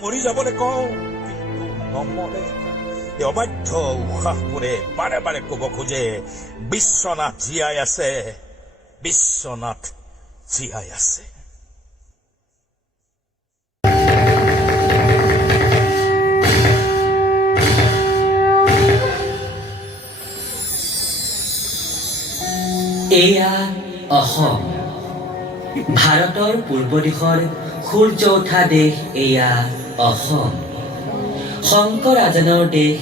মৰি যাবলৈ কওঁ কিন্তু নমৰে এই অবাধ্য উশাহবোৰে বাৰে বাৰে ক'ব খোজে বিশ্বনাথ জীয়াই আছে, বিশ্বনাথ জীয়াই আছে। এয়া অসম, ভাৰতৰ পূৰ্ব দিশৰ সূৰ্য উঠা দেশ। এয়া অসম, শংকৰ আজানৰ দেশ।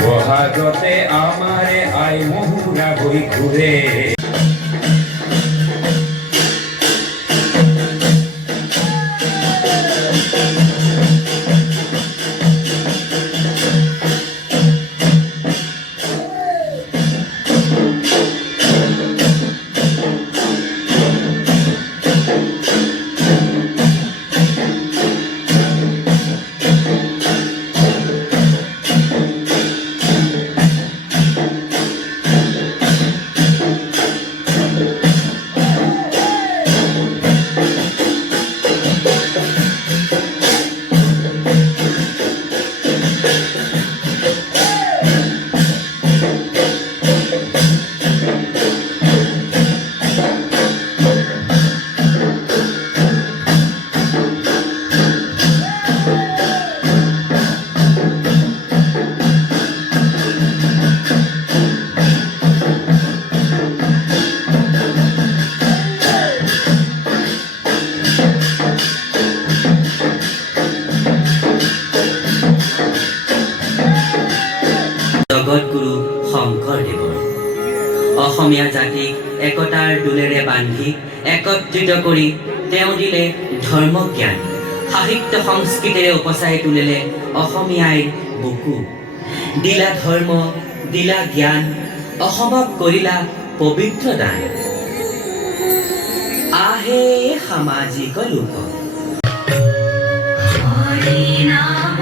বহাগতে আমাৰে আই মহুৰা হৈ ঘূৰে। জগতগুৰু শংকৰদেৱৰ অসমীয়া জাতিক একতাৰ দোলেৰে বান্ধি একত্ৰিত কৰি তেওঁ দিলে ধৰ্মজ্ঞান, সাহিত্য সংস্কৃতিৰে উপচাই তুলিলে অসমীয়াই বুকু। দিলা ধৰ্ম, দিলা জ্ঞান, অসমক কৰিলা পবিত্ৰ দান। আহে সামাজিক লোক। হৰি নাম